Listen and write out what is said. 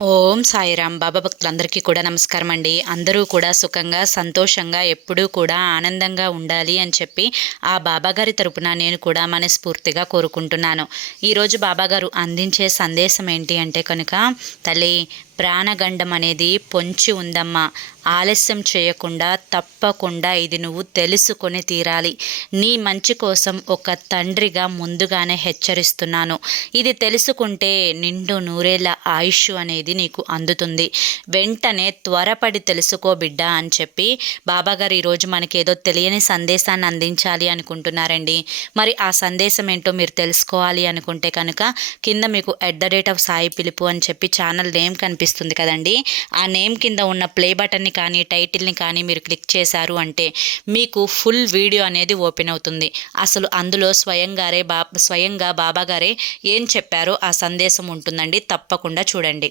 ఓం సాయిరామ్. బాబా భక్తులందరికీ కూడా నమస్కారం అండి. అందరూ కూడా సుఖంగా సంతోషంగా ఎప్పుడూ కూడా ఆనందంగా ఉండాలి అని చెప్పి ఆ బాబాగారి తరపున నేను కూడా మనస్ఫూర్తిగా కోరుకుంటున్నాను. ఈరోజు బాబాగారు అందించే సందేశం ఏంటి అంటే కనుక, తల్లి, ప్రాణగండం అనేది పొంచి ఉందమ్మా. ఆలస్యం చేయకుండా తప్పకుండా ఇది నువ్వు తెలుసుకొని తీరాలి. నీ మంచి కోసం ఒక తండ్రిగా ముందుగానే హెచ్చరిస్తున్నాను. ఇది తెలుసుకుంటే నిండు నూరేళ్ల ఆయుష్ అనేది నీకు అందుతుంది. వెంటనే త్వరపడి తెలుసుకో బిడ్డ అని చెప్పి బాబాగారు ఈరోజు మనకేదో తెలియని సందేశాన్ని అందించాలి అనుకుంటున్నారండి. మరి ఆ సందేశం ఏంటో మీరు తెలుసుకోవాలి అనుకుంటే కనుక కింద మీకు @సాయి పిలుపు అని చెప్పి ఛానల్ నేమ్ కనిపిస్తుంది కదండి. ఆ నేమ్ కింద ఉన్న ప్లే బటన్ని కానీ టైటిల్ని కానీ మీరు క్లిక్ చేశారు అంటే మీకు ఫుల్ వీడియో అనేది ఓపెన్ అవుతుంది. అసలు అందులో స్వయంగా బాబాగారే ఏం చెప్పారో ఆ సందేశం ఉంటుందండి. తప్పకుండా చూడండి.